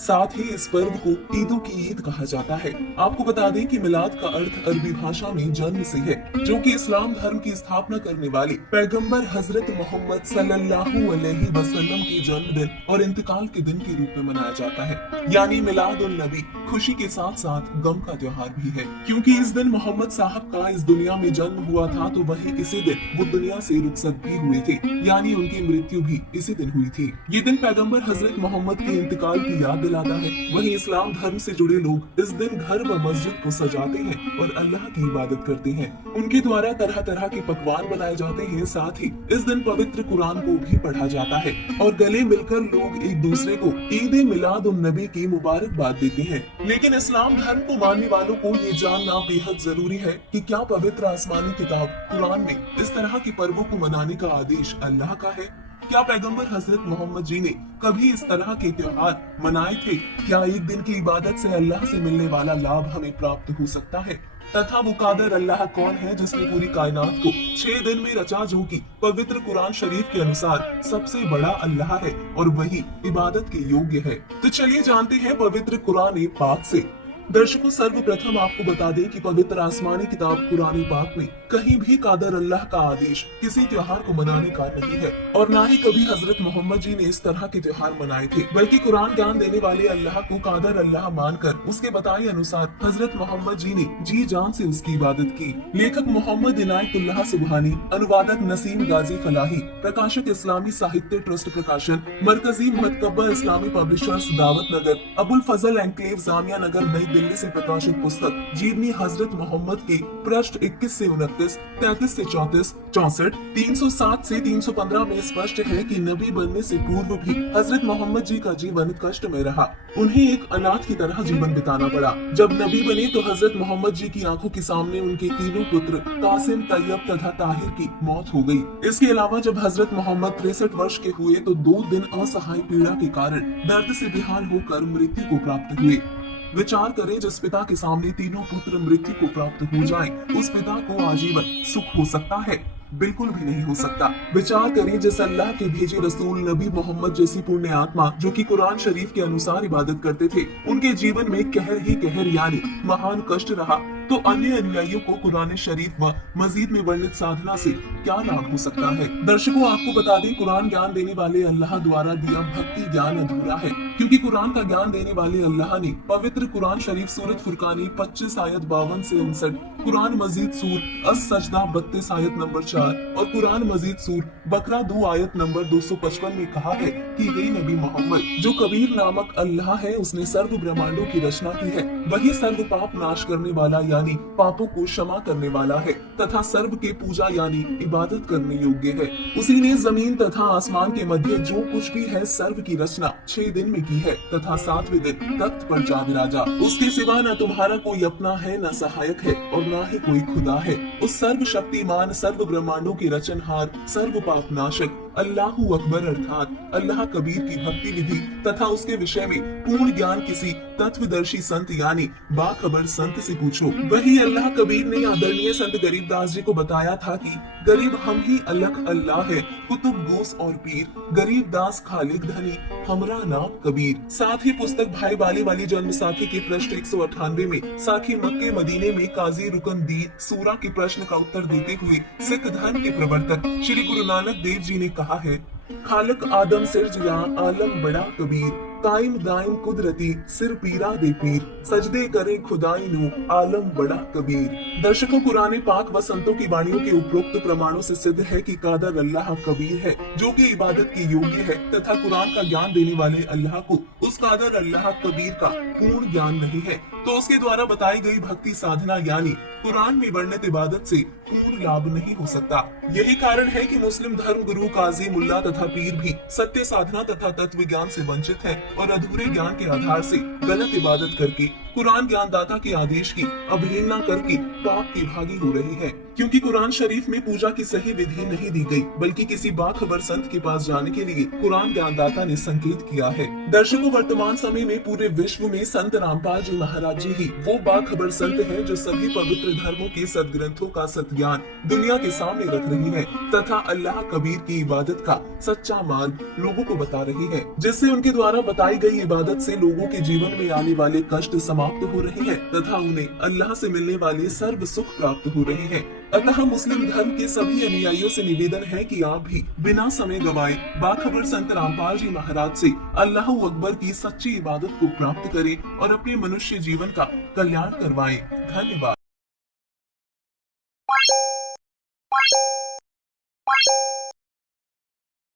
साथ ही इस पर्व को ईदों की ईद कहा जाता है। आपको बता दें कि मिलाद का अर्थ अरबी भाषा में जन्म से है, जो कि इस्लाम धर्म की स्थापना करने वाले पैगंबर हजरत मोहम्मद सल्लल्लाहु अलैहि वसल्लम के जन्मदिन और इंतकाल के दिन के रूप में मनाया जाता है। यानी मिलाद उन नबी खुशी के साथ साथ गम का त्योहार भी है, क्योंकि इस दिन मोहम्मद साहब का इस दुनिया में जन्म हुआ था, तो वही इसी दिन वो दुनिया से रुखसत भी हुए थे, यानी उनकी मृत्यु भी इसी दिन हुई थी। ये दिन पैगंबर हजरत मोहम्मद के इंतकाल की याद दिलाता है। वहीं इस्लाम धर्म से जुड़े लोग इस दिन घर व मस्जिद को सजाते हैं और अल्लाह की इबादत करते हैं। उनके द्वारा तरह तरह के पकवान बनाए जाते हैं। साथ ही इस दिन पवित्र कुरान को भी पढ़ा जाता है और गले मिलकर लोग एक दूसरे को ईद मिलाद उन नबी की मुबारकबाद देते हैं। लेकिन इस्लाम धर्म को मानने वालों को ये जानना बेहद जरूरी है कि क्या पवित्र आसमानी किताब कुरान में इस तरह के पर्वों को मनाने का आदेश अल्लाह का है? क्या पैगंबर हजरत मोहम्मद जी ने कभी इस तरह के त्योहार मनाए थे? क्या एक दिन की इबादत से अल्लाह से मिलने वाला लाभ हमें प्राप्त हो सकता है? तथा वो कादर अल्लाह कौन है जिसने पूरी कायनात को 6 दिन में रचा, जो कि पवित्र कुरान शरीफ के अनुसार सबसे बड़ा अल्लाह है और वही इबादत के योग्य है। तो चलिए जानते हैं पवित्र कुरान पाक से। दर्शकों, सर्वप्रथम आपको बता दें कि पवित्र आसमानी किताब कुरान पाक में कहीं भी कादर अल्लाह का आदेश किसी त्योहार को मनाने का नहीं है और ना ही कभी हजरत मोहम्मद जी ने इस तरह के त्योहार मनाए थे, बल्कि कुरान ज्ञान देने वाले अल्लाह को कादर अल्लाह मानकर उसके बताए अनुसार हजरत मोहम्मद जी ने जी जान से उसकी इबादत की। लेखक मोहम्मद इनायतुल्लाह सुबहानी, अनुवादक नसीम गाजी फलाही, प्रकाशक इस्लामी साहित्य ट्रस्ट प्रकाशन, मरकजी मकतबा इस्लामी पब्लिशर्स दावत नगर, अबुल फजल एनक्लेव जामिया नगर नई दिल्ली से प्रकाशित पुस्तक जीवनी हजरत मोहम्मद के पृष्ठ 21 से 29, 33 से 34, 64, 307 से 315 में स्पष्ट है कि नबी बनने से पूर्व भी हजरत मोहम्मद जी का जीवन कष्ट में रहा। उन्हें एक अनाथ की तरह जीवन बिताना पड़ा। जब नबी बने तो हजरत मोहम्मद जी की आंखों के सामने उनके तीनों पुत्र कासिम, तैयब तथा ताहिर की मौत हो गई। इसके अलावा जब हजरत मोहम्मद 63 वर्ष के हुए तो 2 दिन असहाय पीड़ा के कारण दर्द से बेहाल होकर मृत्यु को प्राप्त हुए। विचार करें, जिस पिता के सामने तीनों पुत्र मृत्यु को प्राप्त हो जाएं, उस पिता को आजीवन सुख हो सकता है? बिल्कुल भी नहीं हो सकता। विचार करें, जिस अल्लाह के भेजे रसूल नबी मोहम्मद जैसी पुण्य आत्मा जो कि कुरान शरीफ के अनुसार इबादत करते थे, उनके जीवन में कहर ही कहर यानी महान कष्ट रहा, तो अन्य अनुयायियों को कुरान शरीफ व मजीद में वर्णित साधना से क्या लाभ हो सकता है? दर्शकों, आपको बता दें, कुरान ज्ञान देने वाले अल्लाह द्वारा दिया भक्ति ज्ञान अधूरा है, क्योंकि कुरान का ज्ञान देने वाले अल्लाह ने पवित्र कुरान शरीफ सूरत फुरकानी 25 आयत 52 से 59, कुरान मजीद सूर अस सजदा 32 आयत नंबर 4 और कुरान मजीद सूर बकरा 2 आयत नंबर 255 में कहा है कि हे नबी मोहम्मद, जो कबीर नामक अल्लाह है उसने सर्व ब्रह्मांडों की रचना की है, वही सर्व पाप नाश करने वाला यानी पापों को क्षमा करने वाला है तथा सर्व के पूजा यानी इबादत करने योग्य है। उसी ने जमीन तथा आसमान के मध्य जो कुछ भी है सर्व की रचना 6 दिन में की है तथा 7वें दिन तख्त पर जा विराजा। उसके सिवा न तुम्हारा कोई अपना है, न सहायक है और न ही कोई खुदा है। उस सर्व शक्तिमान, सर्व ब्रह्मांडों के रचनहार, सर्व पाप नाशक अल्लाहु अकबर अर्थात अल्लाह कबीर की भक्ति विधि तथा उसके विषय में पूर्ण ज्ञान किसी तत्वदर्शी संत यानी बाखबर संत से पूछो। वही अल्लाह कबीर ने आदरणीय संत गरीबदास जी को बताया था कि गरीब हम ही अलख अल्लाह है, कुतुब गोस और पीर, गरीबदास खालिक धनी हमरा नाम कबीर। साथ ही पुस्तक भाई बाली वाली जन्म साखी के पृष्ठ 198 में साखी मक्के मदीने में काजी रुकन दी सूरा के प्रश्न का उत्तर देते हुए सिख धर्म के प्रवर्तक श्री गुरु नानक देव जी ने कहा है, खालक आदम सिरजया आलम बड़ा कबीर, कायम दायम कुदरती सिर पीरा दे पीर, सजदे करे खुदाई नु आलम बड़ा कबीर। दर्शकों, कुरान पाक व संतों की वाणियों के उपरोक्त प्रमाणों से सिद्ध है कि कादर अल्लाह कबीर है, जो कि इबादत के योग्य है तथा कुरान का ज्ञान देने वाले अल्लाह को उस कादर अल्लाह कबीर का पूर्ण ज्ञान नहीं है, तो उसके द्वारा बताई गई भक्ति साधना यानी कुरान में वर्णित इबादत से पूर्ण लाभ नहीं हो सकता। यही कारण है कि मुस्लिम धर्म गुरु, काजी, मुल्ला तथा पीर भी सत्य साधना तथा तत्व ज्ञान से वंचित है और अधूरे ज्ञान के आधार से गलत इबादत करके कुरान ज्ञानदाता के आदेश की अवहेलना करके पाप की भागी हो रही है, क्योंकि कुरान शरीफ में पूजा की सही विधि नहीं दी गई, बल्कि किसी बाखबर संत के पास जाने के लिए कुरान ज्ञानदाता ने संकेत किया है। दर्शकों, वर्तमान समय में पूरे विश्व में संत रामपाल जी महाराज जी ही वो बाखबर संत हैं जो सभी पवित्र धर्मों के सदग्रंथों का सत्ज्ञान दुनिया के सामने रख रही है तथा अल्लाह कबीर की इबादत का सच्चा मार्ग लोगों को बता रही है, जिससे उनके द्वारा बताई गई इबादत से लोगों के जीवन में आने वाले कष्ट समाप्त हो रहे हैं तथा उन्हें अल्लाह से मिलने वाले सर्व सुख प्राप्त हो रहे हैं। अतः मुस्लिम धर्म के सभी अनुयायियों से निवेदन है कि आप भी बिना समय गवाए बाखबर संत रामपाल जी महाराज से अल्लाह अकबर की सच्ची इबादत को प्राप्त करें और अपने मनुष्य जीवन का कल्याण करवाएं। धन्यवाद।